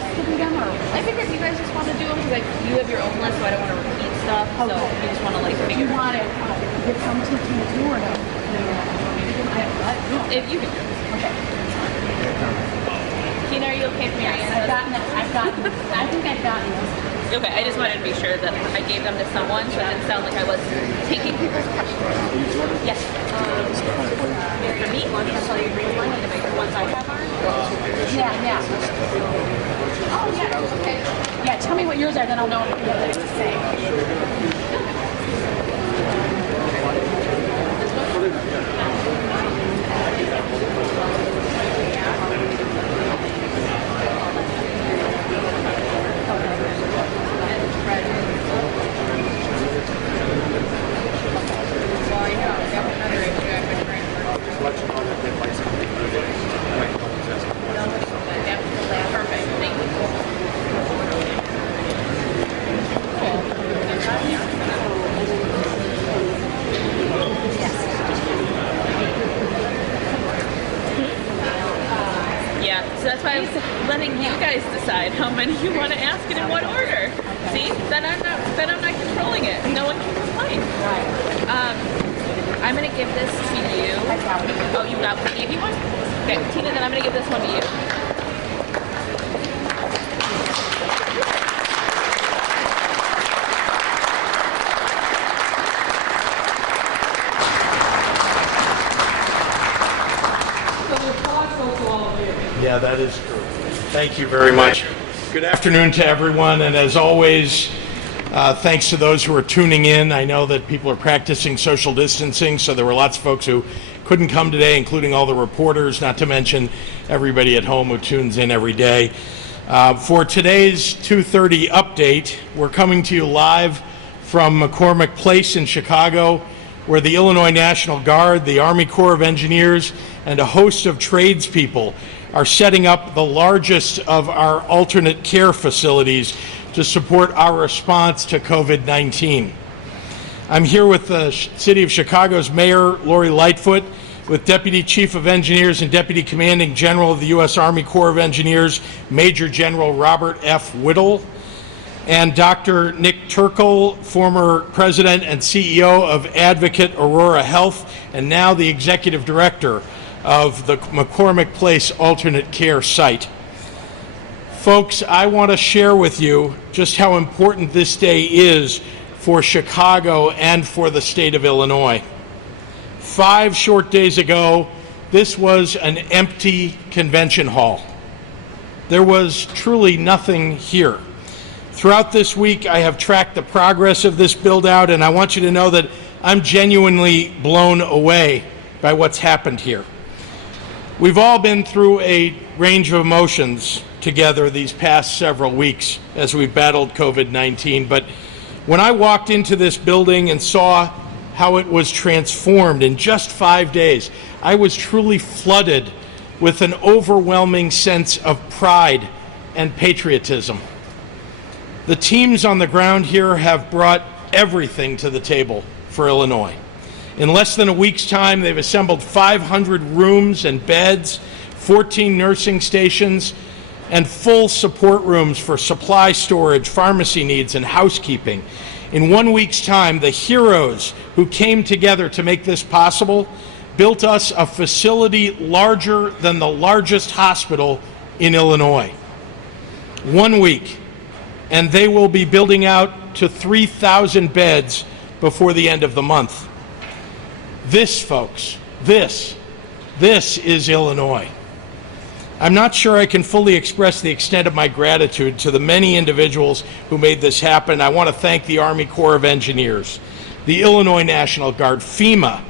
us to do them, or? I figured you guys just want to do them because you have your own list, so I don't want to repeat stuff. Okay. So you just want to Do figure you want to give some to you too, or no? if you can do it. Okay. Tina, are you okay for me? I've gotten, I think I've gotten those. Okay, I just wanted to be sure that I gave them to someone, so it didn't sound like I was taking people's questions. Yes. For me, I'll tell you green one, and the ones I have are. Yeah. Oh, yeah, okay. Yeah, tell me what yours are, then I'll know what they're to say. Yeah, so that's why I was letting you guys decide how many you want to ask and in what order. See, then I'm not controlling it. No one can complain. I'm gonna give this to you. Oh, you got one? Gave you one? Okay, Tina. Then I'm gonna give this one to you. Yeah, that is true. Thank you very much. Good afternoon to everyone, and as always, thanks to those who are tuning in. I know that people are practicing social distancing, so there were lots of folks who couldn't come today, including all the reporters, not to mention everybody at home who tunes in every day. For today's 2:30 update, we're coming to you live from McCormick Place in Chicago, where the Illinois National Guard, the Army Corps of Engineers, and a host of tradespeople are setting up the largest of our alternate care facilities to support our response to COVID-19. I'm here with the City of Chicago's Mayor, Lori Lightfoot, with Deputy Chief of Engineers and Deputy Commanding General of the U.S. Army Corps of Engineers, Major General Robert F. Whittle, and Dr. Nick Turco, former President and CEO of Advocate Aurora Health, and now the Executive Director of the McCormick Place alternate care site. Folks, I want to share with you just how important this day is for Chicago and for the state of Illinois. 5 short days ago, this was an empty convention hall. There was truly nothing here. Throughout this week, I have tracked the progress of this build-out, and I want you to know that I'm genuinely blown away by what's happened here. We've all been through a range of emotions together these past several weeks as we've battled COVID-19, but when I walked into this building and saw how it was transformed in just 5 days, I was truly flooded with an overwhelming sense of pride and patriotism. The teams on the ground here have brought everything to the table for Illinois. In less than a week's time, they've assembled 500 rooms and beds, 14 nursing stations, and full support rooms for supply storage, pharmacy needs, and housekeeping. In 1 week's time, the heroes who came together to make this possible built us a facility larger than the largest hospital in Illinois. 1 week, and they will be building out to 3,000 beds before the end of the month. This, folks, this is Illinois. I'm not sure I can fully express the extent of my gratitude to the many individuals who made this happen. I want to thank the Army Corps of Engineers, the Illinois National Guard, FEMA,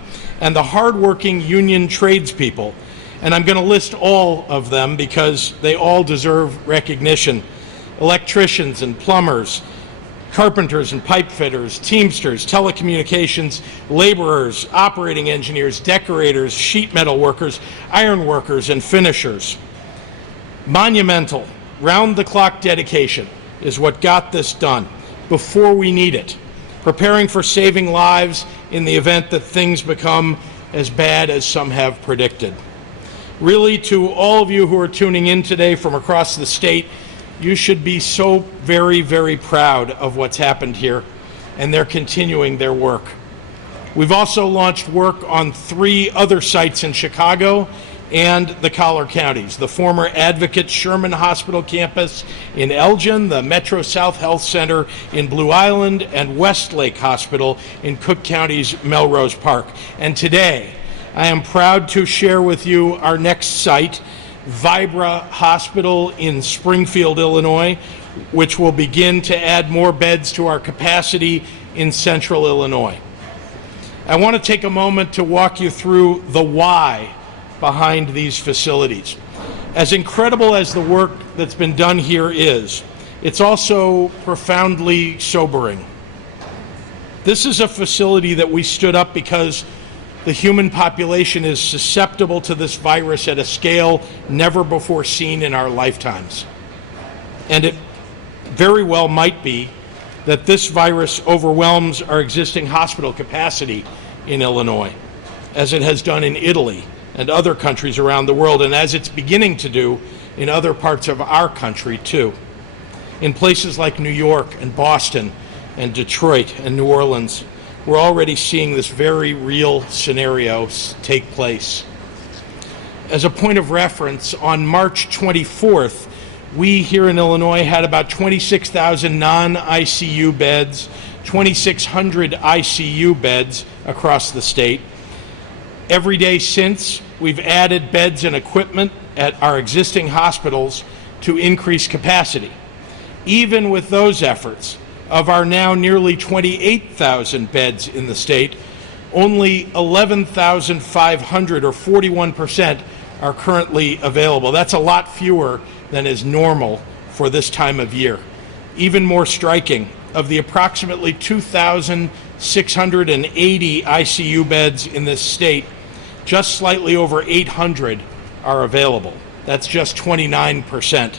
and the hardworking union tradespeople. And I'm going to list all of them because they all deserve recognition. Electricians and plumbers, carpenters and pipe fitters, teamsters, telecommunications, laborers, operating engineers, decorators, sheet metal workers, iron workers, and finishers. Monumental, round-the-clock dedication is what got this done before we need it, preparing for saving lives in the event that things become as bad as some have predicted. Really, to all of you who are tuning in today from across the state, You should be so very, very proud of what's happened here, and they're continuing their work. We've also launched work on 3 other sites in Chicago and the collar counties: the former Advocate Sherman Hospital campus in Elgin, the Metro South Health Center in Blue Island, and Westlake Hospital in Cook County's Melrose Park. And today, I am proud to share with you our next site, Vibra Hospital in Springfield, Illinois, which will begin to add more beds to our capacity in central Illinois. I want to take a moment to walk you through the why behind these facilities. As incredible as the work that's been done here is, it's also profoundly sobering. This is a facility that we stood up because the human population is susceptible to this virus at a scale never before seen in our lifetimes. And it very well might be that this virus overwhelms our existing hospital capacity in Illinois, as it has done in Italy and other countries around the world, and as it's beginning to do in other parts of our country too. In places like New York and Boston and Detroit and New Orleans, we're already seeing this very real scenario take place. As a point of reference, on March 24th, we here in Illinois had about 26,000 non-ICU beds, 2,600 ICU beds across the state. Every day since, we've added beds and equipment at our existing hospitals to increase capacity. Even with those efforts, of our now nearly 28,000 beds in the state, only 11,500, or 41%, are currently available. That's a lot fewer than is normal for this time of year. Even more striking, of the approximately 2,680 ICU beds in this state, just slightly over 800 are available. That's just 29%.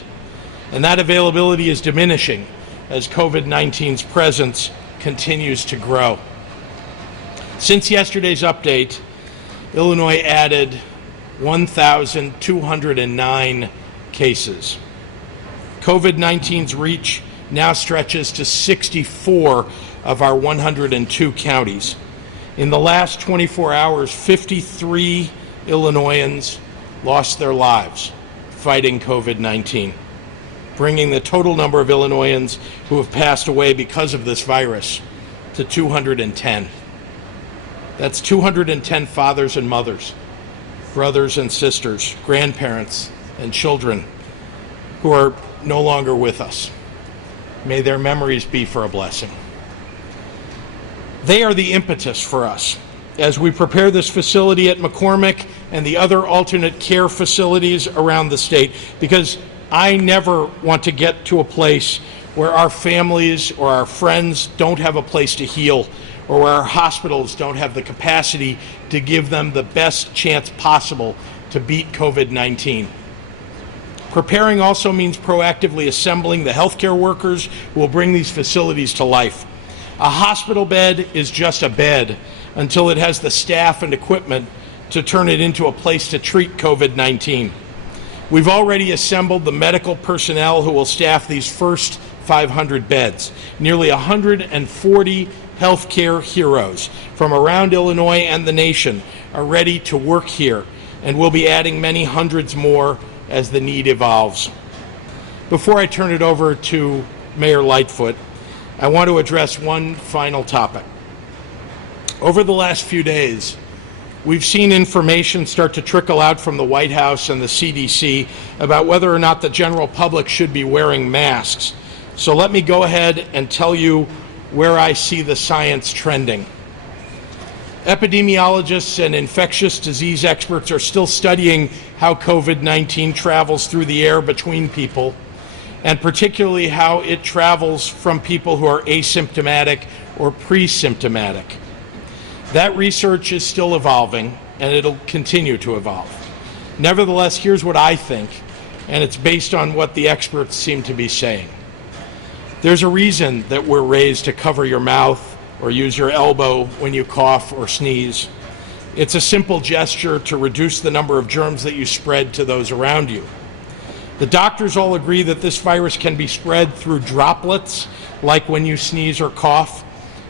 And that availability is diminishing as COVID-19's presence continues to grow. Since yesterday's update, Illinois added 1,209 cases. COVID-19's reach now stretches to 64 of our 102 counties. In the last 24 hours, 53 Illinoisans lost their lives fighting COVID-19, bringing the total number of Illinoisans who have passed away because of this virus to 210. That's 210 fathers and mothers, brothers and sisters, grandparents and children who are no longer with us. May their memories be for a blessing. They are the impetus for us as we prepare this facility at McCormick and the other alternate care facilities around the state, because I never want to get to a place where our families or our friends don't have a place to heal, or where our hospitals don't have the capacity to give them the best chance possible to beat COVID-19. Preparing also means proactively assembling the healthcare workers who will bring these facilities to life. A hospital bed is just a bed until it has the staff and equipment to turn it into a place to treat COVID-19. We've already assembled the medical personnel who will staff these first 500 beds. Nearly 140 healthcare heroes from around Illinois and the nation are ready to work here, and we'll be adding many hundreds more as the need evolves. Before I turn it over to Mayor Lightfoot, I want to address one final topic. Over the last few days, we've seen information start to trickle out from the White House and the CDC about whether or not the general public should be wearing masks. So let me go ahead and tell you where I see the science trending. Epidemiologists and infectious disease experts are still studying how COVID-19 travels through the air between people, and particularly how it travels from people who are asymptomatic or pre-symptomatic. That research is still evolving, and it'll continue to evolve. Nevertheless, here's what I think, and it's based on what the experts seem to be saying. There's a reason that we're raised to cover your mouth or use your elbow when you cough or sneeze. It's a simple gesture to reduce the number of germs that you spread to those around you. The doctors all agree that this virus can be spread through droplets, like when you sneeze or cough.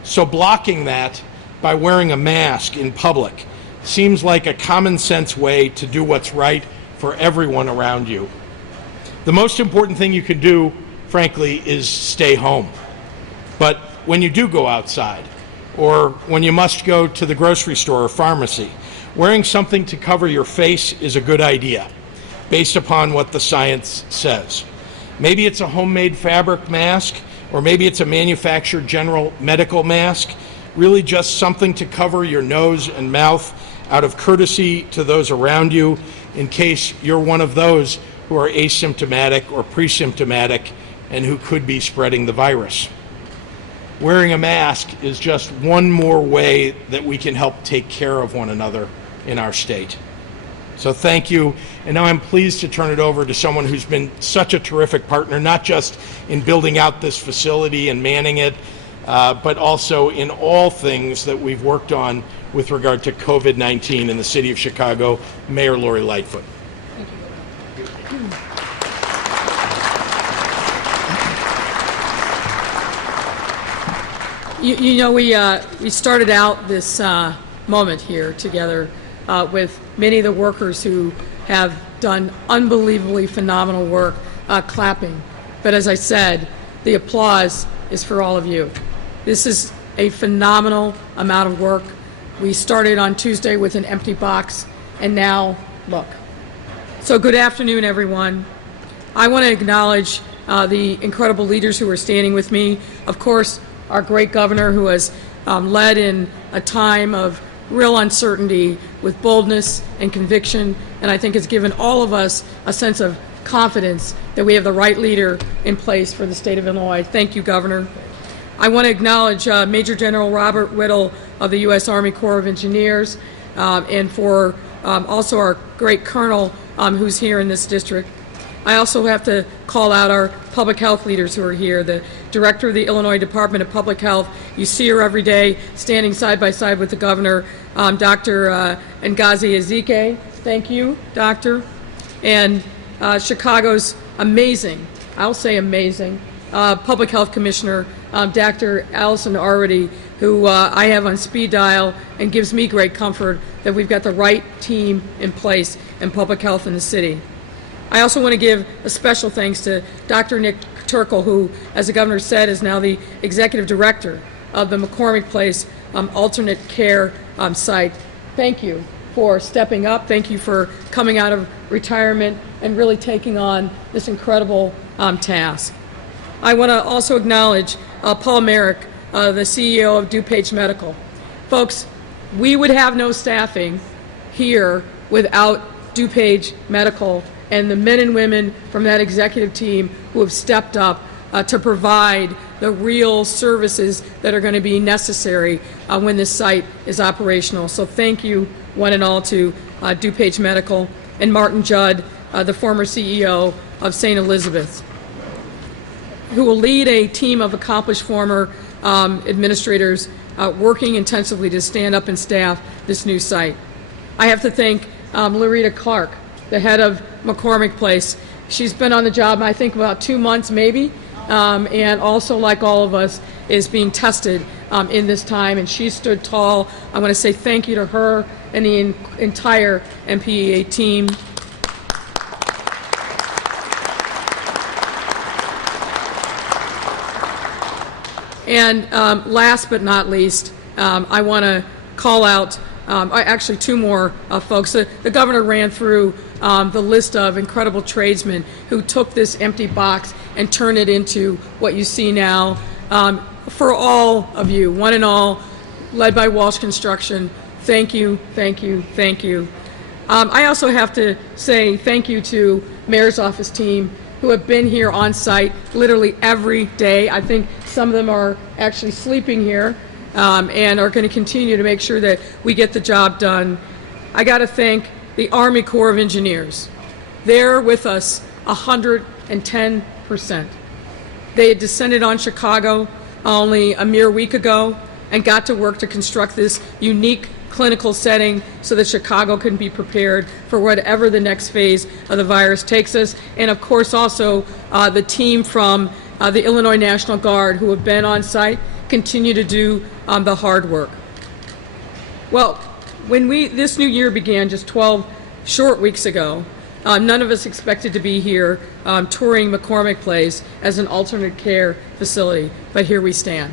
So blocking that by wearing a mask in public seems like a common sense way to do what's right for everyone around you. The most important thing you can do, frankly, is stay home. But when you do go outside, or when you must go to the grocery store or pharmacy, wearing something to cover your face is a good idea, based upon what the science says. Maybe it's a homemade fabric mask, or maybe it's a manufactured general medical mask, really just something to cover your nose and mouth out of courtesy to those around you, in case you're one of those who are asymptomatic or pre-symptomatic and who could be spreading the virus. Wearing a mask is just one more way that we can help take care of one another in our state. So thank you, and now I'm pleased to turn it over to someone who's been such a terrific partner, not just in building out this facility and manning it, but also in all things that we've worked on with regard to COVID-19 in the city of Chicago, Mayor Lori Lightfoot. You know, we started out this moment here together with many of the workers who have done unbelievably phenomenal work clapping. But as I said, the applause is for all of you. This is a phenomenal amount of work. We started on Tuesday with an empty box, and now look. So good afternoon, everyone. I want to acknowledge the incredible leaders who are standing with me. Of course, our great governor, who has led in a time of real uncertainty with boldness and conviction, and I think has given all of us a sense of confidence that we have the right leader in place for the state of Illinois. Thank you, Governor. I want to acknowledge Major General Robert Whittle of the U.S. Army Corps of Engineers, and for also our great Colonel who's here in this district. I also have to call out our public health leaders who are here. The Director of the Illinois Department of Public Health, you see her every day standing side by side with the Governor, Dr. Ngozi Ezike. Thank you, Doctor. And Chicago's amazing, I'll say amazing, Public Health Commissioner, Dr. Allison Arwady, who I have on speed dial and gives me great comfort that we've got the right team in place in public health in the city. I also want to give a special thanks to Dr. Nick Turco, who, as the governor said, is now the executive director of the McCormick Place alternate care site. Thank you for stepping up. Thank you for coming out of retirement and really taking on this incredible task. I want to also acknowledge Paul Merrick, the CEO of DuPage Medical. Folks, we would have no staffing here without DuPage Medical and the men and women from that executive team who have stepped up to provide the real services that are going to be necessary when this site is operational. So thank you, one and all, to DuPage Medical and Martin Judd, the former CEO of St. Elizabeth's, who will lead a team of accomplished former administrators working intensively to stand up and staff this new site. I have to thank Larita Clark, the head of McCormick Place. She's been on the job, I think, about 2 months maybe, and also, like all of us, is being tested in this time, and she stood tall. I want to say thank you to her and the entire MPEA team. And last but not least, I want to call out actually two more folks. The governor ran through the list of incredible tradesmen who took this empty box and turned it into what you see now. For all of you, one and all, led by Walsh Construction, thank you, thank you, thank you. I also have to say thank you to Mayor's Office team who have been here on site literally every day. I think some of them are actually sleeping here and are going to continue to make sure that we get the job done. I got to thank the Army Corps of Engineers. They're with us 110%. They had descended on Chicago only a mere week ago and got to work to construct this unique clinical setting so that Chicago can be prepared for whatever the next phase of the virus takes us. And of course also the team from the Illinois National Guard who have been on site continue to do the hard work. Well, when this new year began just 12 short weeks ago, none of us expected to be here touring McCormick Place as an alternate care facility, but here we stand.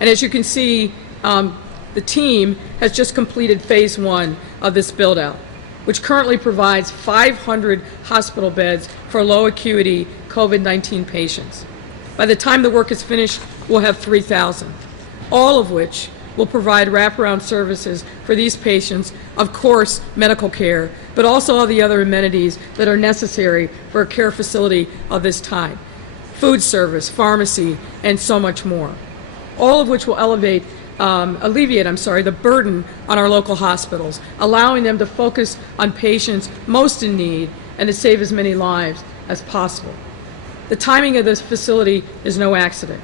And as you can see, the team has just completed phase 1 of this build-out, which currently provides 500 hospital beds for low acuity COVID-19 patients. By the time the work is finished, we'll have 3,000, all of which will provide wraparound services for these patients, of course, medical care, but also all the other amenities that are necessary for a care facility of this type. Food service, pharmacy, and so much more. All of which will alleviate the burden on our local hospitals, allowing them to focus on patients most in need and to save as many lives as possible. The timing of this facility is no accident.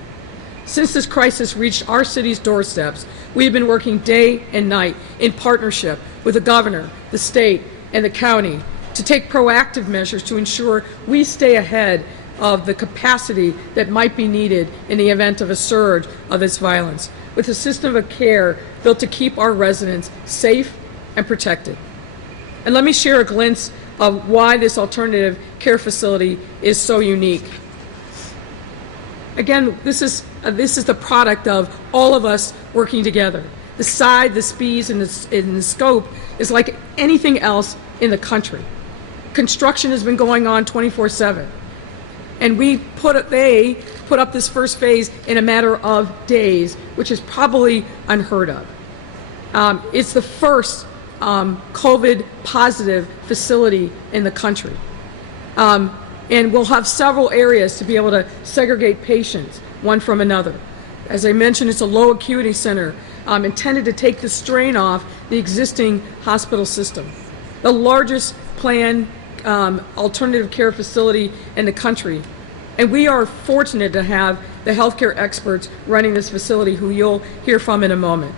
Since this crisis reached our city's doorsteps, we have been working day and night in partnership with the governor, the state, and the county to take proactive measures to ensure we stay ahead of the capacity that might be needed in the event of a surge of this violence, with a system of care built to keep our residents safe and protected. And let me share a glimpse of why this alternative care facility is so unique. Again, this is the product of all of us working together. The side, the speeds, and the scope is like anything else in the country. Construction has been going on 24/7. And they put up this first phase in a matter of days, which is probably unheard of. It's the first COVID positive facility in the country. And we'll have several areas to be able to segregate patients one from another. As I mentioned, it's a low acuity center intended to take the strain off the existing hospital system. The largest planned alternative care facility in the country. And we are fortunate to have the healthcare experts running this facility who you'll hear from in a moment.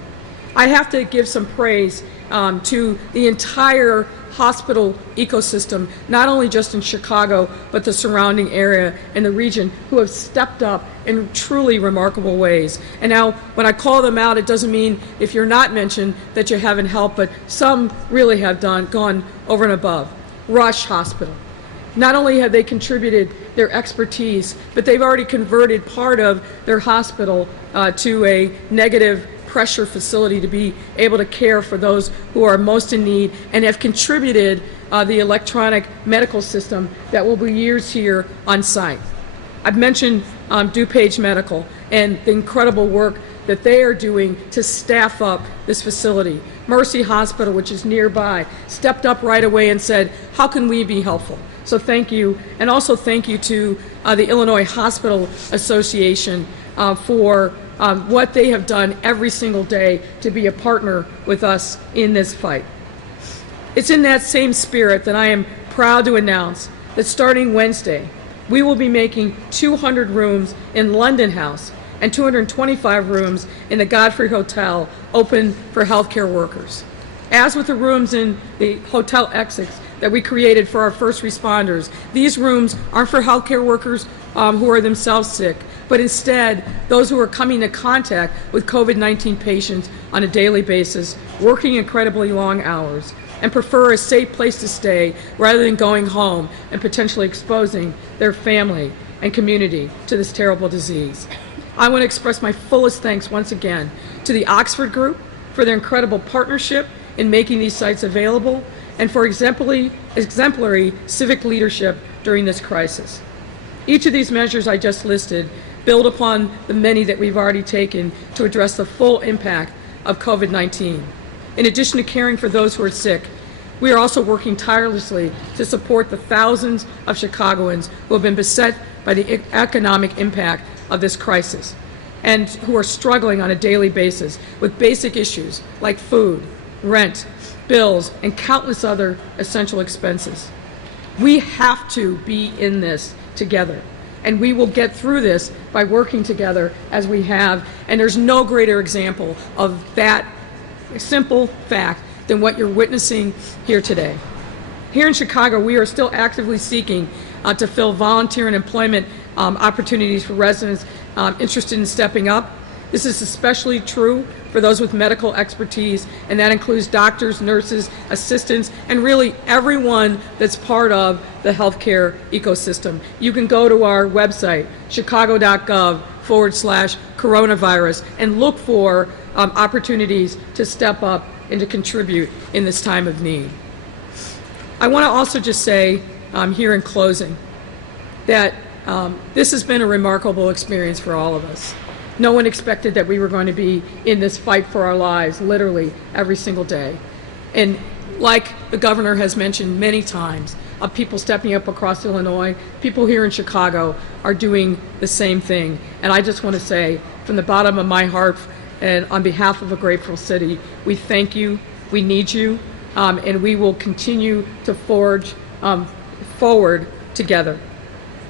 I have to give some praise to the entire hospital ecosystem, not only just in Chicago, but the surrounding area and the region, who have stepped up in truly remarkable ways. And now, when I call them out, it doesn't mean if you're not mentioned that you haven't helped, but some really have gone over and above. Rush Hospital. Not only have they contributed their expertise, but they've already converted part of their hospital to a negative pressure facility to be able to care for those who are most in need, and have contributed the electronic medical system that will be used here on site. I've mentioned DuPage Medical and the incredible work that they are doing to staff up this facility. Mercy Hospital, which is nearby, stepped up right away and said, how can we be helpful? So thank you, and also thank you to the Illinois Hospital Association for what they have done every single day to be a partner with us in this fight. It's in that same spirit that I am proud to announce that starting Wednesday, we will be making 200 rooms in London House and 225 rooms in the Godfrey Hotel open for healthcare workers. As with the rooms in the hotel exits that we created for our first responders, these rooms aren't for healthcare workers who are themselves sick, but instead those who are coming into contact with COVID-19 patients on a daily basis, working incredibly long hours, and prefer a safe place to stay rather than going home and potentially exposing their family and community to this terrible disease. I want to express my fullest thanks once again to the Oxford Group for their incredible partnership in making these sites available, and for exemplary civic leadership during this crisis. Each of these measures I just listed build upon the many that we've already taken to address the full impact of COVID-19. In addition to caring for those who are sick, we are also working tirelessly to support the thousands of Chicagoans who have been beset by the economic impact of this crisis and who are struggling on a daily basis with basic issues like food, rent, bills, and countless other essential expenses. We have to be in this together, and we will get through this by working together as we have, and there's no greater example of that simple fact than what you're witnessing here today. Here in Chicago, we are still actively seeking to fill volunteer and employment opportunities for residents interested in stepping up. This is especially true for those with medical expertise, and that includes doctors, nurses, assistants, and really everyone that's part of the healthcare ecosystem. You can go to our website, chicago.gov/coronavirus, and look for opportunities to step up and to contribute in this time of need. I want to also just say here in closing that this has been a remarkable experience for all of us. No one expected that we were going to be in this fight for our lives literally every single day. And like the governor has mentioned many times, of people stepping up across Illinois, people here in Chicago are doing the same thing. And I just want to say from the bottom of my heart and on behalf of a grateful city, we thank you, we need you, and we will continue to forge forward together.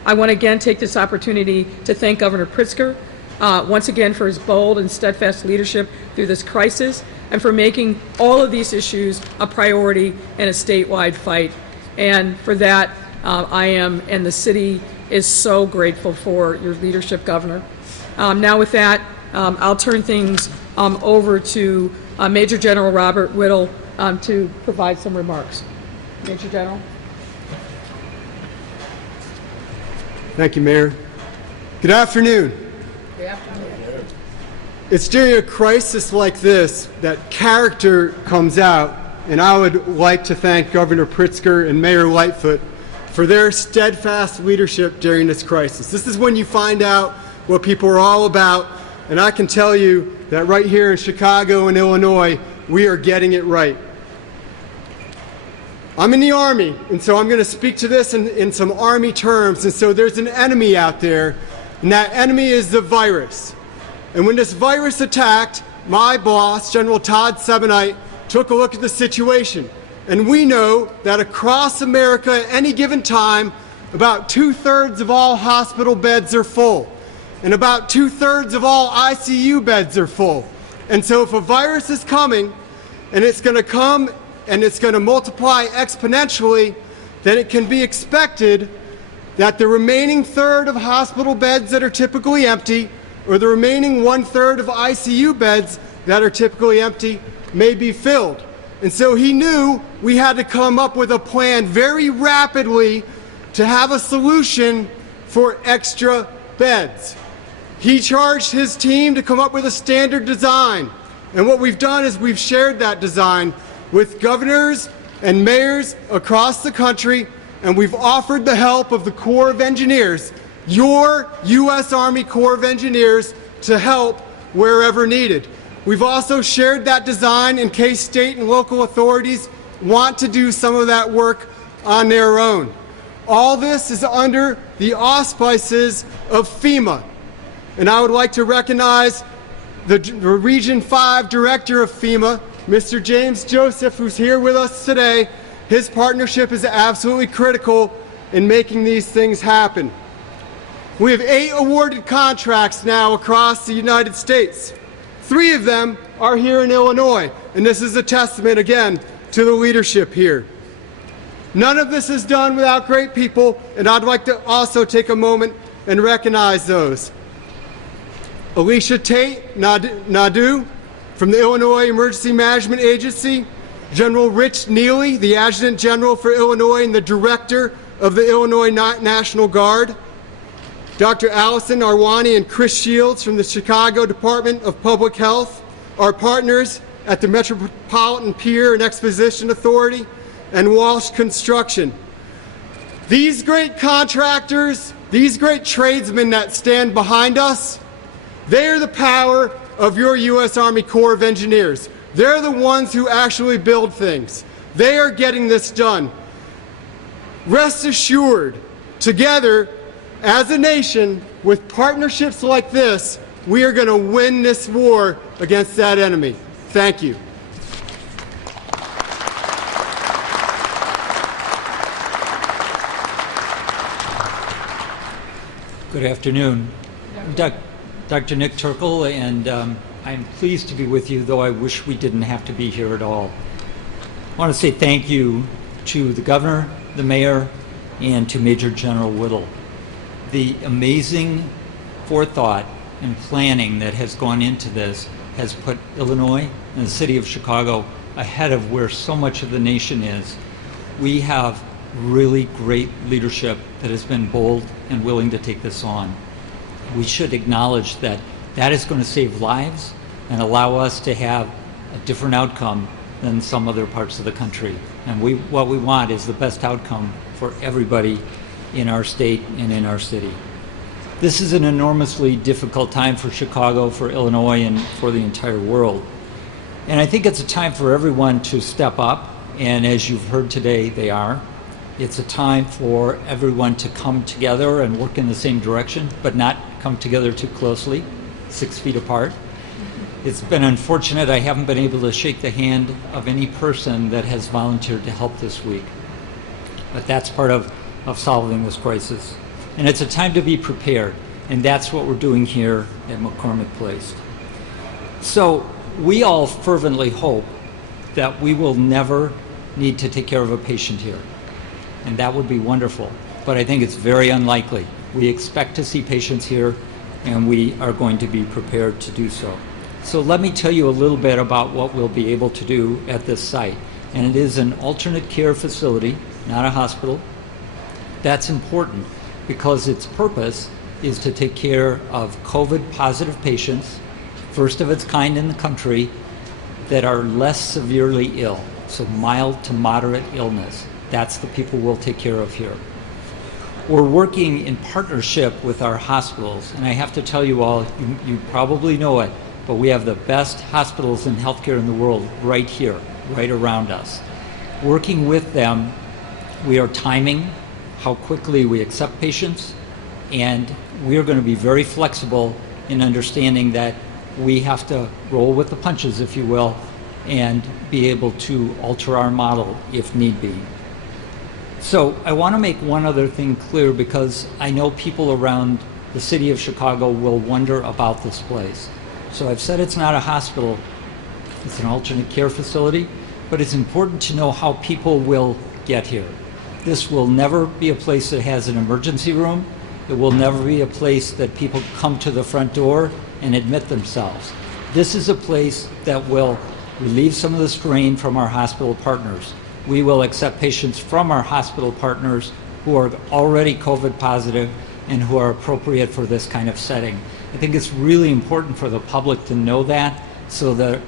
I want to again take this opportunity to thank Governor Pritzker once again for his bold and steadfast leadership through this crisis and for making all of these issues a priority in a statewide fight. And for that, I am, and the city is so grateful for your leadership, Governor. Now with that, I'll turn things over to Major General Robert Whittle to provide some remarks. Major General. Thank you, Mayor. Good afternoon. Good afternoon. It's during a crisis like this that character comes out, and I would like to thank Governor Pritzker and Mayor Lightfoot for their steadfast leadership during this crisis. This is when you find out what people are all about, and I can tell you that right here in Chicago and Illinois, we are getting it right. I'm in the Army, and so I'm going to speak to this in some Army terms. And so there's an enemy out there, and that enemy is the virus. And when this virus attacked, my boss, General Todd Sebenite, took a look at the situation. And we know that across America at any given time, about 2/3 of all hospital beds are full, and about 2/3 of all ICU beds are full. And so if a virus is coming, and it's going to come and it's going to multiply exponentially, then it can be expected that the remaining third of hospital beds that are typically empty, or the remaining 1/3 of ICU beds that are typically empty, may be filled. And so he knew we had to come up with a plan very rapidly to have a solution for extra beds. He charged his team to come up with a standard design. And what we've done is we've shared that design with governors and mayors across the country, and we've offered the help of the Corps of Engineers, your U.S. Army Corps of Engineers, to help wherever needed. We've also shared that design in case state and local authorities want to do some of that work on their own. All this is under the auspices of FEMA. And I would like to recognize the Region 5 Director of FEMA, Mr. James Joseph, who's here with us today. His partnership is absolutely critical in making these things happen. We have 8 awarded contracts now across the United States. 3 of them are here in Illinois, and this is a testament, again, to the leadership here. None of this is done without great people, and I'd like to also take a moment and recognize those. Alicia Tate Nadeau from the Illinois Emergency Management Agency, General Rich Neely, the Adjutant General for Illinois and the Director of the Illinois National Guard, Dr. Allison Arwani and Chris Shields from the Chicago Department of Public Health, our partners at the Metropolitan Pier and Exposition Authority, and Walsh Construction. These great contractors, these great tradesmen that stand behind us, they are the power of your U.S. Army Corps of Engineers. They're the ones who actually build things. They are getting this done. Rest assured, together, as a nation, with partnerships like this, we are going to win this war against that enemy. Thank you. Good afternoon. Dr. Nick Turkel and I'm pleased to be with you, though I wish we didn't have to be here at all. I want to say thank you to the governor, the mayor, and to Major General Whittle. The amazing forethought and planning that has gone into this has put Illinois and the city of Chicago ahead of where so much of the nation is. We have really great leadership that has been bold and willing to take this on. We should acknowledge that that is going to save lives and allow us to have a different outcome than some other parts of the country. And what we want is the best outcome for everybody in our state and in our city. This is an enormously difficult time for Chicago, for Illinois, and for the entire world. And I think it's a time for everyone to step up, and as you've heard today, they are. It's a time for everyone to come together and work in the same direction, but not come together too closely, 6 feet apart. It's been unfortunate I haven't been able to shake the hand of any person that has volunteered to help this week. But that's part of solving this crisis. And it's a time to be prepared, and that's what we're doing here at McCormick Place. So we all fervently hope that we will never need to take care of a patient here, and that would be wonderful, but I think it's very unlikely. We expect to see patients here, and we are going to be prepared to do so. So let me tell you a little bit about what we'll be able to do at this site. And it is an alternate care facility, not a hospital. That's important because its purpose is to take care of COVID-positive patients, first of its kind in the country, that are less severely ill, so mild to moderate illness. That's the people we'll take care of here. We're working in partnership with our hospitals, and I have to tell you all, you probably know it, but we have the best hospitals and healthcare in the world right here, right around us. Working with them, we are timing how quickly we accept patients, and we are going to be very flexible in understanding that we have to roll with the punches, if you will, and be able to alter our model if need be. So I want to make one other thing clear, because I know people around the city of Chicago will wonder about this place. So I've said it's not a hospital, it's an alternate care facility, but it's important to know how people will get here. This will never be a place that has an emergency room. It will never be a place that people come to the front door and admit themselves. This is a place that will relieve some of the strain from our hospital partners. We will accept patients from our hospital partners who are already COVID positive and who are appropriate for this kind of setting. I think it's really important for the public to know that, so there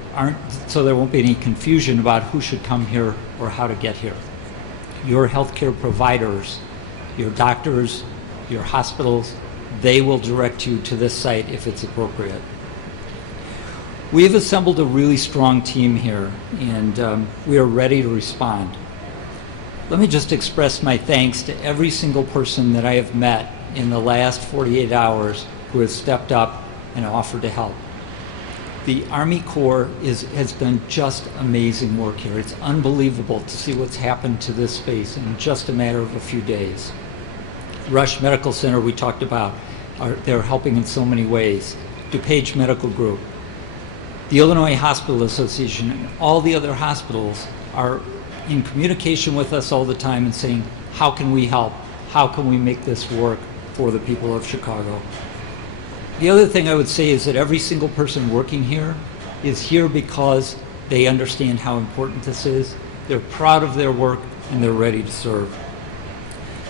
won't be any confusion about who should come here or how to get here. Your healthcare providers, your doctors, your hospitals, they will direct you to this site if it's appropriate. We have assembled a really strong team here, and we are ready to respond. Let me just express my thanks to every single person that I have met in the last 48 hours who has stepped up and offered to help. The Army Corps has done just amazing work here. It's unbelievable to see what's happened to this space in just a matter of a few days. Rush Medical Center, we talked about, they're helping in so many ways. DuPage Medical Group, the Illinois Hospital Association, and all the other hospitals are in communication with us all the time and saying, how can we help? How can we make this work for the people of Chicago? The other thing I would say is that every single person working here is here because they understand how important this is. They're proud of their work and they're ready to serve.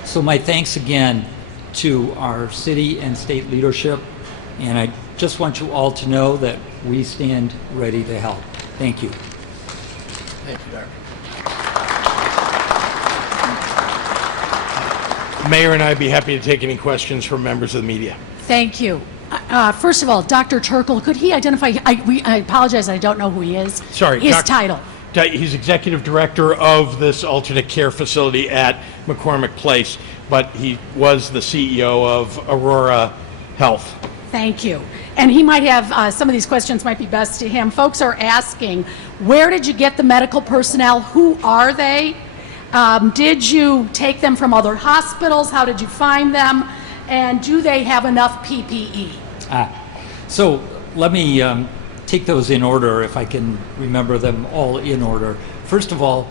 So my thanks again to our city and state leadership, and I just want you all to know that we stand ready to help. Thank you. Thank you, Doctor. Mayor and I'd be happy to take any questions from members of the media. Thank you. First of all, Dr. Turkel, could he identify, I apologize, I don't know who he is. Sorry, his title. He's executive director of this alternate care facility at McCormick Place, but he was the CEO of Aurora Health. Thank you. And he might have, some of these questions might be best to him. Folks are asking, where did you get the medical personnel? Who are they? Did you take them from other hospitals? How did you find them? And do they have enough PPE? So let me take those in order, if I can remember them all in order. First of all,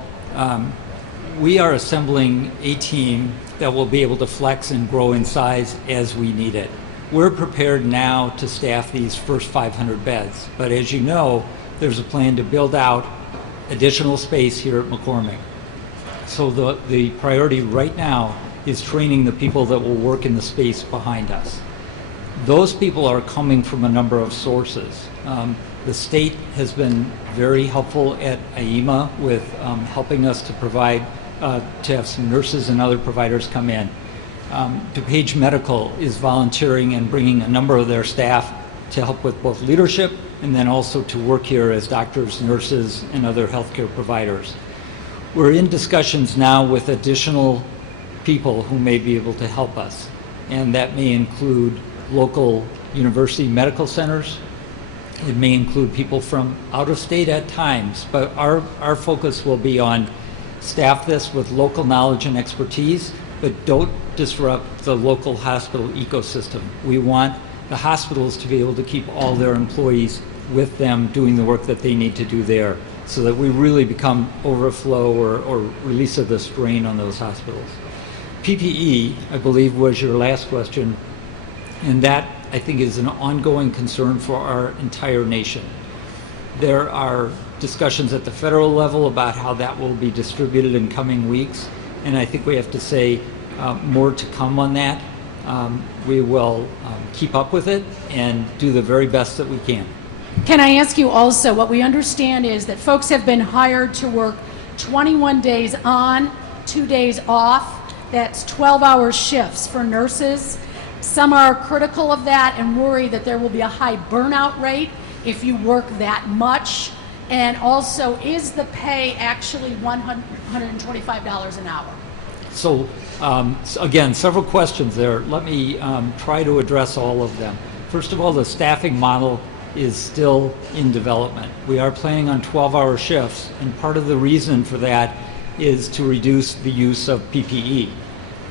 we are assembling a team that will be able to flex and grow in size as we need it. We're prepared now to staff these first 500 beds, but as you know, there's a plan to build out additional space here at McCormick. So the priority right now is training the people that will work in the space behind us. Those people are coming from a number of sources. The state has been very helpful at AIMA with helping us to provide, to have some nurses and other providers come in. DuPage Medical is volunteering and bringing a number of their staff to help with both leadership and then also to work here as doctors, nurses, and other healthcare providers. We're in discussions now with additional people who may be able to help us, and that may include local university medical centers. It may include people from out of state at times, but our focus will be on staff this with local knowledge and expertise, but don't disrupt the local hospital ecosystem. We want the hospitals to be able to keep all their employees with them doing the work that they need to do there, so that we really become overflow or release of the strain on those hospitals. PPE, I believe, was your last question, and that, I think, is an ongoing concern for our entire nation. There are discussions at the federal level about how that will be distributed in coming weeks, and I think we have to say more to come on that. We will keep up with it and do the very best that we can. Can I ask you also, what we understand is that folks have been hired to work 21 days on, 2 days off. That's 12-hour shifts for nurses. Some are critical of that and worry that there will be a high burnout rate if you work that much. And also, is the pay actually $125 an hour? So again, several questions there. Let me try to address all of them. First of all, the staffing model is still in development. We are planning on 12-hour shifts, and part of the reason for that is to reduce the use of PPE.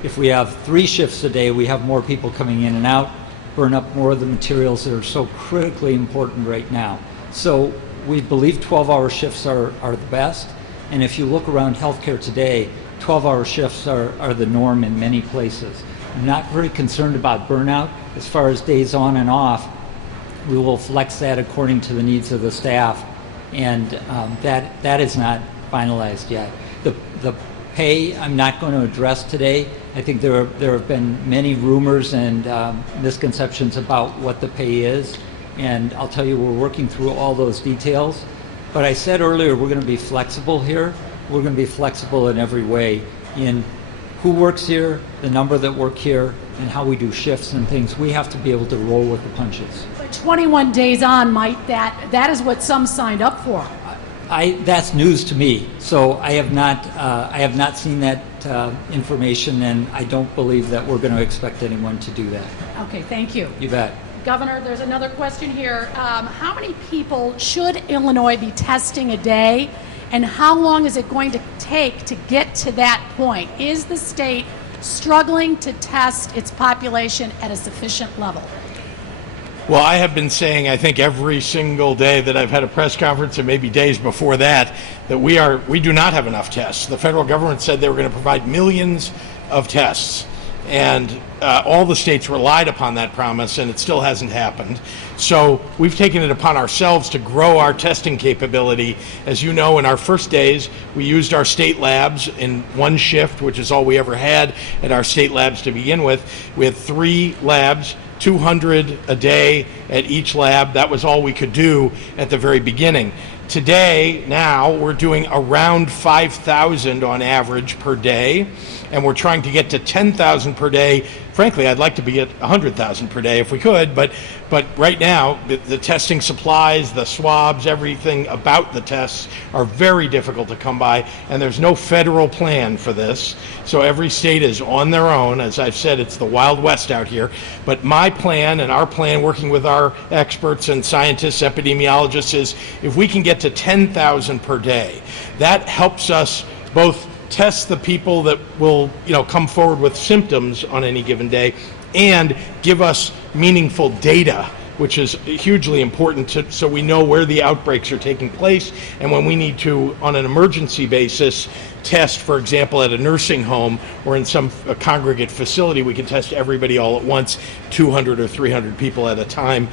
If we have 3 shifts a day, we have more people coming in and out, burn up more of the materials that are so critically important right now. So we believe 12-hour shifts are the best, and if you look around healthcare today, 12-hour shifts are the norm in many places. I'm not very concerned about burnout. As far as days on and off, we will flex that according to the needs of the staff, and that is not finalized yet. The pay I'm not going to address today. I think there have been many rumors and misconceptions about what the pay is, and I'll tell you, we're working through all those details. But I said earlier, we're going to be flexible here. We're going to be flexible in every way in who works here, the number that work here, and how we do shifts and things. We have to be able to roll with the punches. But 21 days on, that is what some signed up for. That's news to me. So I have not seen that information, and I don't believe that we're going to expect anyone to do that. Okay, thank you. You bet. Governor, there's another question here. How many people should Illinois be testing a day, and how long is it going to take to get to that point? Is the state struggling to test its population at a sufficient level? Well, I have been saying, I think every single day that I've had a press conference, and maybe days before that, that we do not have enough tests. The federal government said they were going to provide millions of tests, and all the states relied upon that promise, and it still hasn't happened. So we've taken it upon ourselves to grow our testing capability. As you know, in our first days, we used our state labs in one shift, which is all we ever had at our state labs to begin with. We had 3 labs, 200 a day at each lab. That was all we could do at the very beginning. Today, now, we're doing around 5,000 on average per day, and we're trying to get to 10,000 per day. Frankly, I'd like to be at 100,000 per day if we could, but right now, the testing supplies, the swabs, everything about the tests are very difficult to come by, and there's no federal plan for this. So every state is on their own. As I've said, it's the Wild West out here. But my plan and our plan, working with our experts and scientists, epidemiologists, is if we can get to 10,000 per day, that helps us both test the people that will, come forward with symptoms on any given day, and give us meaningful data which is hugely important so we know where the outbreaks are taking place, and when we need to, on an emergency basis, test, for example, at a nursing home or in some congregate facility, we can test everybody all at once, 200 or 300 people at a time.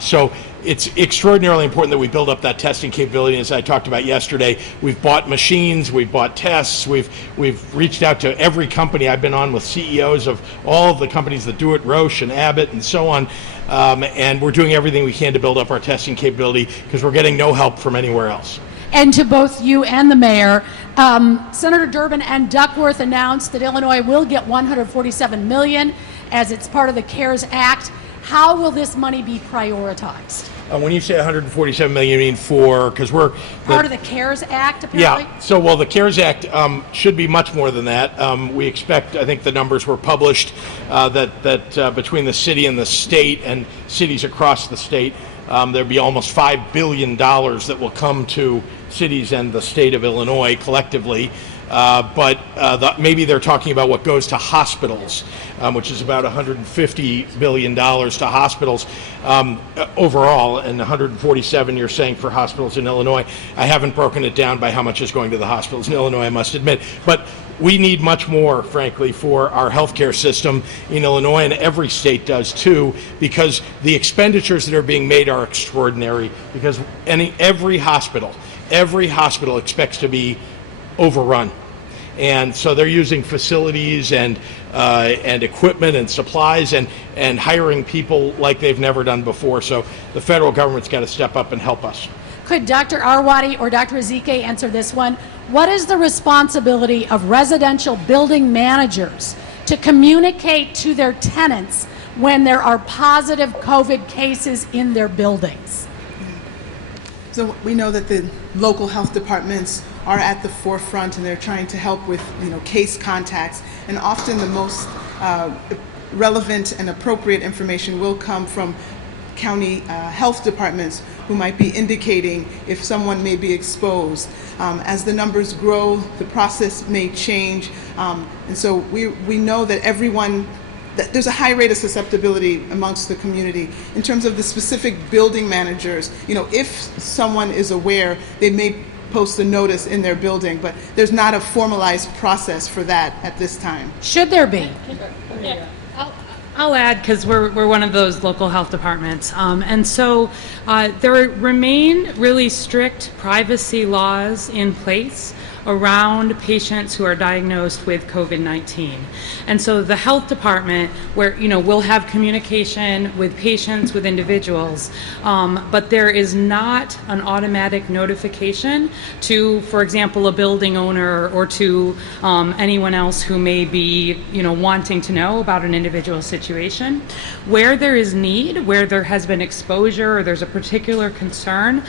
So it's extraordinarily important that we build up that testing capability. As I talked about yesterday, we've bought machines, we've bought tests, we've reached out to every company. I've been on with CEOs of all of the companies that do it, Roche and Abbott and so on, and we're doing everything we can to build up our testing capability because we're getting no help from anywhere else. And to both you and the mayor, Senator Durbin and Duckworth announced that Illinois will get $147 million as it's part of the CARES Act. How will this money be prioritized? When you say 147 million, you mean for, because we're part of the CARES Act, apparently? Yeah, so well, the CARES Act should be much more than that. We expect, I think the numbers were published, that between the city and the state and cities across the state, there'll be almost $5 billion that will come to cities and the state of Illinois collectively. But maybe they're talking about what goes to hospitals, which is about $150 billion to hospitals overall, and 147 you're saying for hospitals in Illinois. I haven't broken it down by how much is going to the hospitals in Illinois, I must admit. But we need much more, frankly, for our healthcare system in Illinois, and every state does too, because the expenditures that are being made are extraordinary, because every hospital expects to be overrun, and so they're using facilities and equipment and supplies and hiring people like they've never done before. So the federal government's got to step up and help us. Could Dr. Arwady or Dr. Ezike answer this one? What is the responsibility of residential building managers to communicate to their tenants when there are positive COVID cases in their buildings? So we know that the local health departments are at the forefront, and they're trying to help with, case contacts. And often the most relevant and appropriate information will come from county health departments, who might be indicating if someone may be exposed. As the numbers grow, the process may change, and so we know that there's a high rate of susceptibility amongst the community. In terms of the specific building managers, if someone is aware, they may post a notice in their building, but there's not a formalized process for that at this time. Should there be? I'll add, because we're one of those local health departments, and so there remain really strict privacy laws in place around patients who are diagnosed with COVID-19. And so the health department, where we'll have communication with patients, with individuals, but there is not an automatic notification to, for example, a building owner or to anyone else who may be wanting to know about an individual situation. Where there is need, where there has been exposure or there's a particular concern,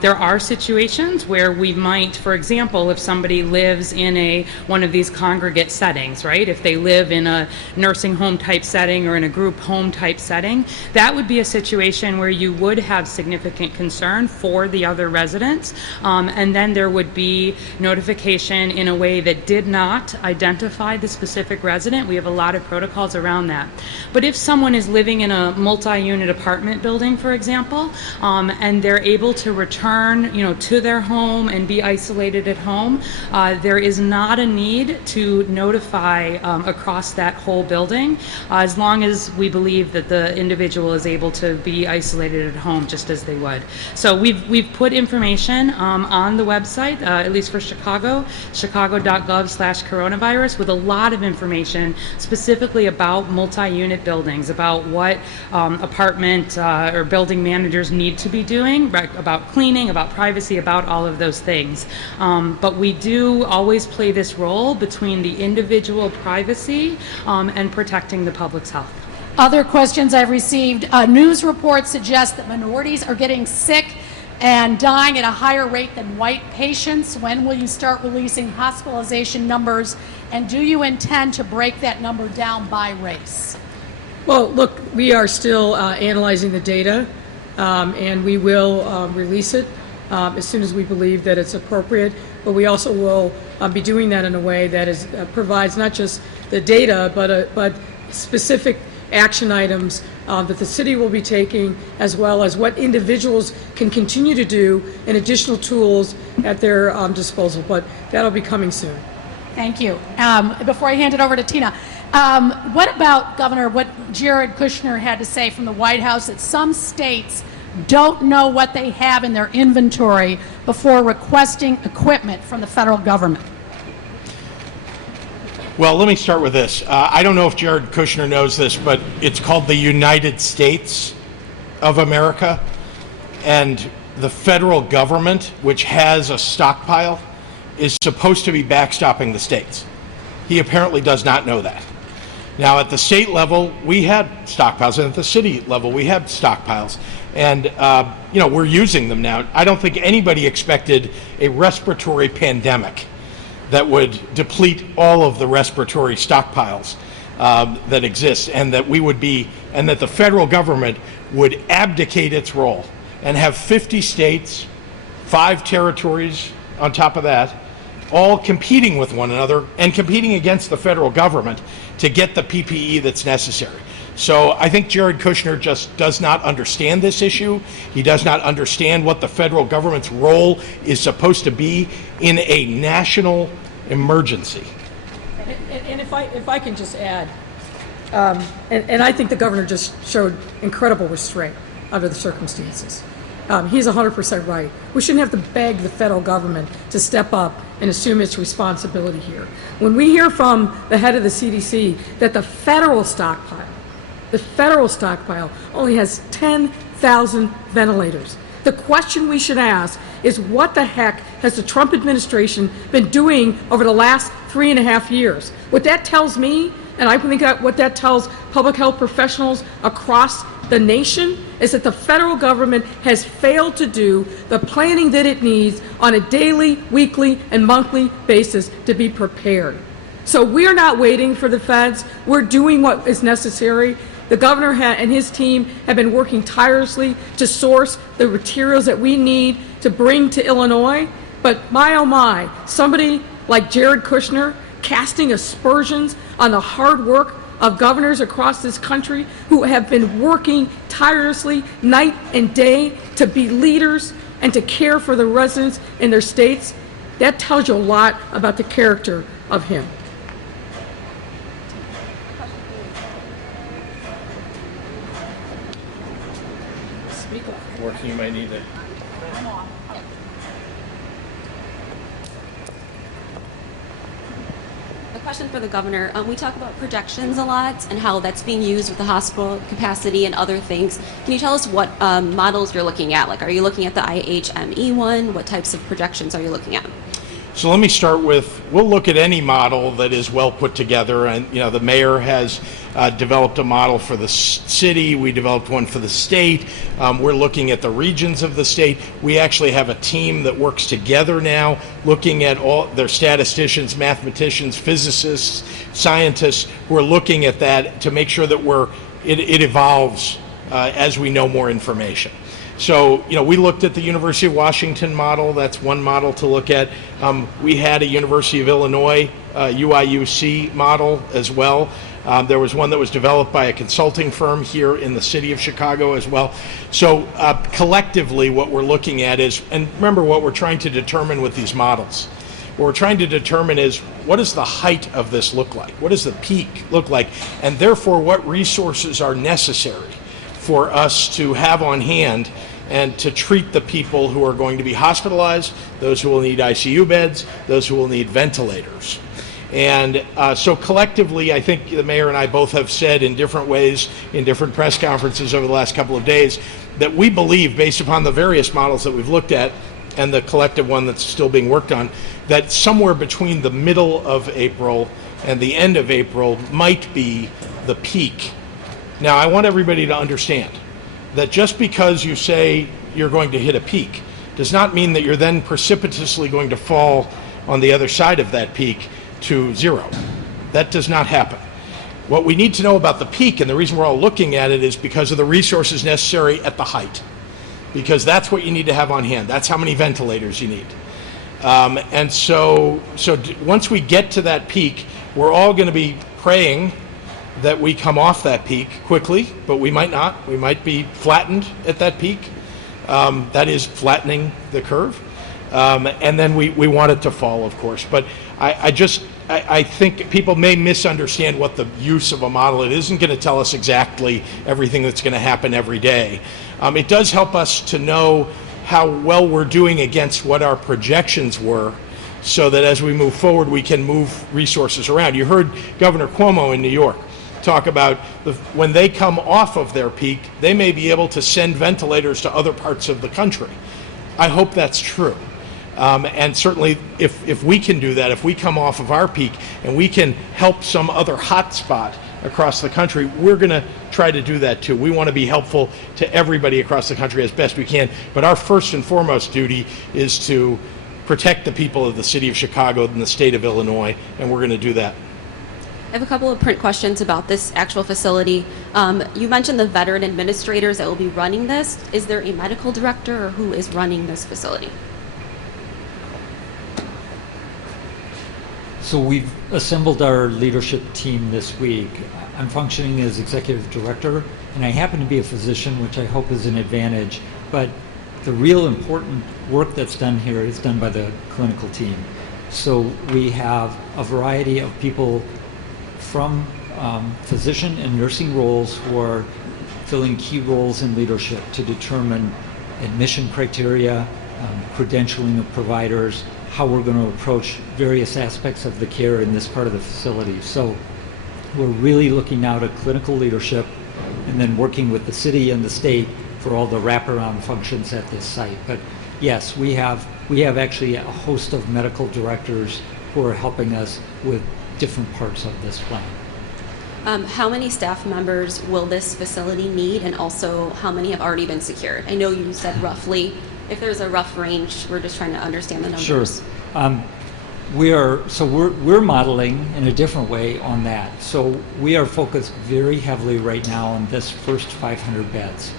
there are situations where we might, for example, if somebody lives in one of these congregate settings, right? If they live in a nursing home type setting or in a group home type setting, that would be a situation where you would have significant concern for the other residents, and then there would be notification in a way that did not identify the specific resident. We have a lot of protocols around that. But if someone is living in a multi-unit apartment building, for example, and they're able to return, to their home and be isolated at home, there is not a need to notify across that whole building, as long as we believe that the individual is able to be isolated at home just as they would. So we've put information on the website, at least for Chicago, chicago.gov/coronavirus, with a lot of information specifically about multi-unit buildings, about what apartment or building managers need to be doing, right, about cleaning, about privacy, about all of those things. But we do always play this role between the individual privacy and protecting the public's health. Other questions I've received, news reports suggest that minorities are getting sick and dying at a higher rate than white patients. When will you start releasing hospitalization numbers, and do you intend to break that number down by race? Well, look, we are still analyzing the data, and we will release it as soon as we believe that it's appropriate. But we also will be doing that in a way that provides not just the data, but specific action items that the city will be taking, as well as what individuals can continue to do and additional tools at their disposal. But that'll be coming soon. Thank you. Before I hand it over to Tina, what about, Governor, what Jared Kushner had to say from the White House that some states don't know what they have in their inventory before requesting equipment from the federal government? Well, let me start with this. I don't know if Jared Kushner knows this, but it's called the United States of America. And the federal government, which has a stockpile, is supposed to be backstopping the states. He apparently does not know that. Now, at the state level, we had stockpiles, and at the city level, we have stockpiles. And, we're using them now. I don't think anybody expected a respiratory pandemic that would deplete all of the respiratory stockpiles that exist, and that that the federal government would abdicate its role and have 50 states, 5 territories on top of that, all competing with one another and competing against the federal government to get the PPE that's necessary. So I think Jared Kushner just does not understand this issue. He does not understand what the federal government's role is supposed to be in a national emergency. And if I can just add, and I think the governor just showed incredible restraint under the circumstances. He's 100% right. We shouldn't have to beg the federal government to step up and assume its responsibility here. When we hear from the head of the CDC that the federal stockpile only has 10,000 ventilators, the question we should ask is, what the heck has the Trump administration been doing over the last 3.5 years? What that tells me, and I think what that tells public health professionals across the nation, is that the federal government has failed to do the planning that it needs on a daily, weekly, and monthly basis to be prepared. So we're not waiting for the feds. We're doing what is necessary. The governor and his team have been working tirelessly to source the materials that we need to bring to Illinois. But my, oh my, somebody like Jared Kushner casting aspersions on the hard work of governors across this country who have been working tirelessly night and day to be leaders and to care for the residents in their states, that tells you a lot about the character of him. Working, you might need it. A question for the governor. We talk about projections a lot and how that's being used with the hospital capacity and other things. Can you tell us what models you're looking at? Like, are you looking at the IHME one? What types of projections are you looking at? So let me start with, we'll look at any model that is well put together, and the mayor has developed a model for the city, we developed one for the state, we're looking at the regions of the state. We actually have a team that works together now, looking at all their statisticians, mathematicians, physicists, scientists, who are looking at that to make sure that it evolves as we know more information. So, we looked at the University of Washington model. That's one model to look at. We had a University of Illinois, UIUC model as well. There was one that was developed by a consulting firm here in the city of Chicago as well. So collectively, what we're looking at is, and remember what we're trying to determine with these models. What we're trying to determine is, what does the height of this look like? What does the peak look like? And therefore, what resources are necessary for us to have on hand and to treat the people who are going to be hospitalized, those who will need ICU beds, those who will need ventilators. And so collectively, I think the mayor and I both have said in different ways, in different press conferences over the last couple of days, that we believe, based upon the various models that we've looked at and the collective one that's still being worked on, that somewhere between the middle of April and the end of April might be the peak. Now, I want everybody to understand that just because you say you're going to hit a peak does not mean that you're then precipitously going to fall on the other side of that peak to zero. That does not happen. What we need to know about the peak, and the reason we're all looking at it, is because of the resources necessary at the height. Because that's what you need to have on hand. That's how many ventilators you need. And so once we get to that peak, we're all going to be praying that we come off that peak quickly, but we might not. We might be flattened at that peak. That is flattening the curve. And then we want it to fall, of course. But I think people may misunderstand what the use of a model. It isn't going to tell us exactly everything that's going to happen every day. It does help us to know how well we're doing against what our projections were, so that as we move forward, we can move resources around. You heard Governor Cuomo in New York talk about when they come off of their peak, they may be able to send ventilators to other parts of the country. I hope that's true. And certainly if we can do that, if we come off of our peak and we can help some other hot spot across the country, we're going to try to do that too. We want to be helpful to everybody across the country as best we can, but our first and foremost duty is to protect the people of the city of Chicago and the state of Illinois, and we're going to do that. I have a couple of print questions about this actual facility. You mentioned the veteran administrators that will be running this. Is there a medical director, or who is running this facility? So we've assembled our leadership team this week. I'm functioning as executive director, and I happen to be a physician, which I hope is an advantage, but the real important work that's done here is done by the clinical team. So we have a variety of people from physician and nursing roles who are filling key roles in leadership to determine admission criteria, credentialing of providers, how we're going to approach various aspects of the care in this part of the facility. So we're really looking now to clinical leadership and then working with the city and the state for all the wraparound functions at this site. But yes, we have actually a host of medical directors who are helping us with different parts of this plan. How many staff members will this facility need, and also how many have already been secured? I know you said roughly. If there's a rough range, we're just trying to understand the numbers. Sure. We're modeling in a different way on that. So we are focused very heavily right now on this first 500 beds.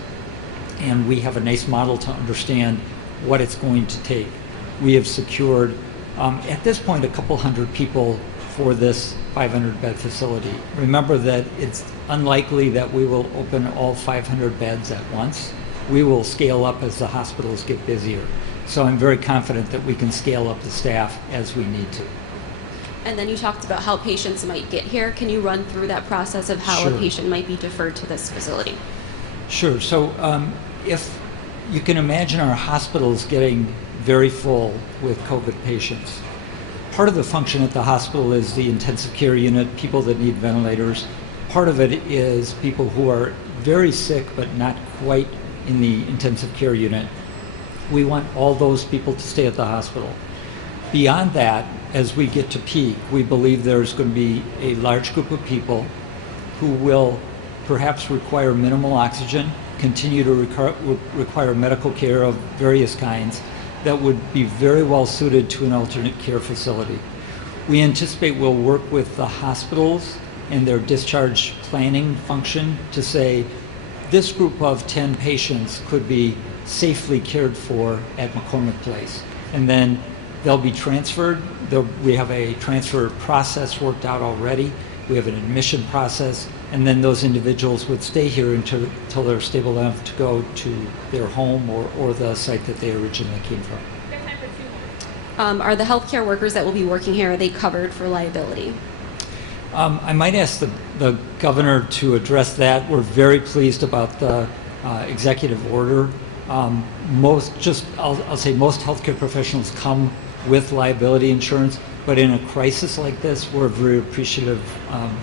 And we have a nice model to understand what it's going to take. We have secured, at this point, a couple hundred people for this 500-bed facility. Remember that it's unlikely that we will open all 500 beds at once. We will scale up as the hospitals get busier. So I'm very confident that we can scale up the staff as we need to. And then you talked about how patients might get here. Can you run through that process of how Sure. a patient might be deferred to this facility? Sure. So if you can imagine our hospitals getting very full with COVID patients, part of the function at the hospital is the intensive care unit, people that need ventilators. Part of it is people who are very sick but not quite in the intensive care unit. We want all those people to stay at the hospital. Beyond that, as we get to peak, we believe there's going to be a large group of people who will perhaps require minimal oxygen, continue to require medical care of various kinds that would be very well suited to an alternate care facility. We anticipate we'll work with the hospitals and their discharge planning function to say, this group of 10 patients could be safely cared for at McCormick Place. And then they'll be transferred. We have a transfer process worked out already. We have an admission process, and then those individuals would stay here until they're stable enough to go to their home or the site that they originally came from. Are the healthcare workers that will be working here, are they covered for liability? I might ask the governor to address that. We're very pleased about the executive order. I'll say most healthcare professionals come with liability insurance, but in a crisis like this, we're very appreciative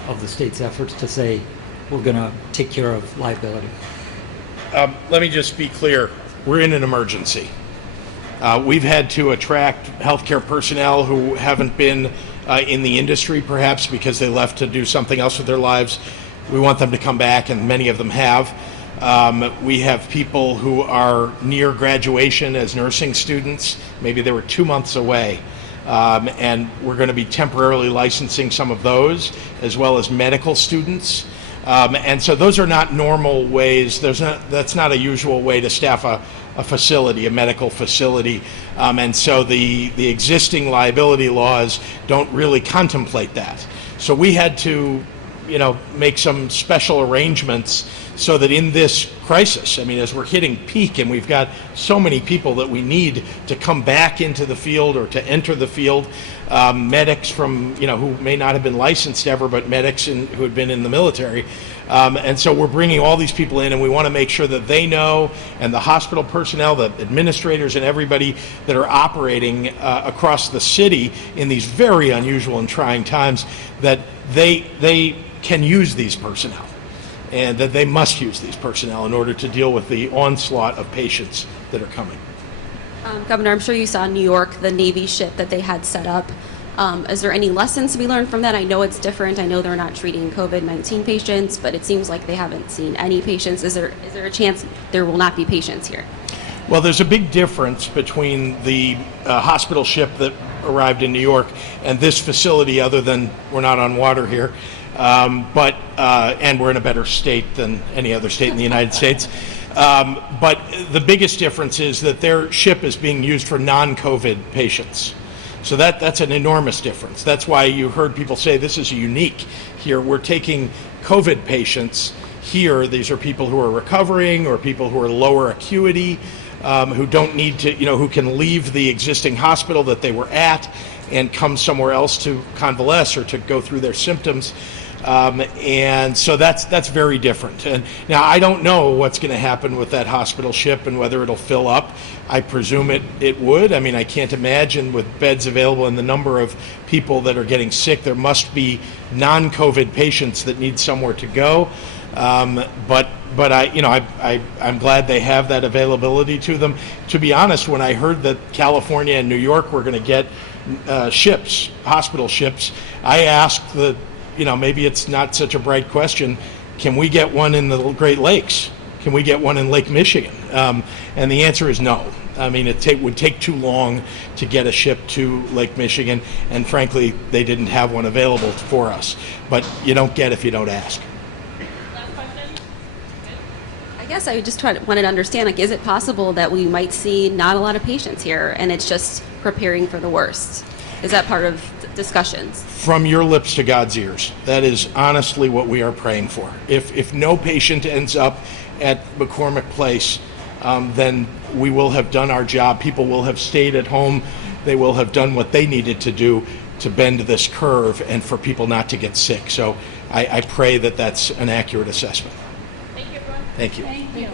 of the state's efforts to say we're going to take care of liability. Let me just be clear. We're in an emergency. We've had to attract healthcare personnel who haven't been in the industry, perhaps because they left to do something else with their lives. We want them to come back, and many of them have. We have people who are near graduation as nursing students. Maybe they were 2 months away. And we're going to be temporarily licensing some of those, as well as medical students. And so those are not normal ways. That's not a usual way to staff a facility, a medical facility. And so the existing liability laws don't really contemplate that. So we had to make some special arrangements so that in this crisis, I mean, as we're hitting peak and we've got so many people that we need to come back into the field or to enter the field, medics from, who may not have been licensed ever, but medics who had been in the military. And so we're bringing all these people in, and we want to make sure that they know, and the hospital personnel, the administrators, and everybody that are operating across the city in these very unusual and trying times, that they can use these personnel, and that they must use these personnel in order to deal with the onslaught of patients that are coming. Governor, I'm sure you saw in New York the Navy ship that they had set up. Is there any lessons to be learned from that? I know it's different. I know they're not treating COVID-19 patients, but it seems like they haven't seen any patients. Is there a chance there will not be patients here? Well, there's a big difference between the hospital ship that arrived in New York and this facility, other than we're not on water here, and we're in a better state than any other state in the United States. But the biggest difference is that their ship is being used for non-COVID patients. So that's an enormous difference. That's why you heard people say this is unique here. We're taking COVID patients here. These are people who are recovering or people who are lower acuity, who don't need to, who can leave the existing hospital that they were at and come somewhere else to convalesce or to go through their symptoms. And so that's very different. And now I don't know what's going to happen with that hospital ship and whether it'll fill up. I presume it would. I mean, I can't imagine with beds available and the number of people that are getting sick, there must be non-COVID patients that need somewhere to go. But I'm glad they have that availability to them. To be honest, when I heard that California and New York were going to get ships, hospital ships, I asked maybe it's not such a bright question, can we get one in the Great Lakes? Can we get one in Lake Michigan? And the answer is no. I mean, it would take too long to get a ship to Lake Michigan, and frankly, they didn't have one available for us. But you don't get if you don't ask. I guess I just wanted to understand, is it possible that we might see not a lot of patients here and it's just preparing for the worst? Is that part of discussions? From your lips to God's ears. That is honestly what we are praying for. If no patient ends up at McCormick Place, then we will have done our job. People will have stayed at home. They will have done what they needed to do to bend this curve and for people not to get sick. So I pray that that's an accurate assessment. Thank you, everyone. Thank you. Thank you.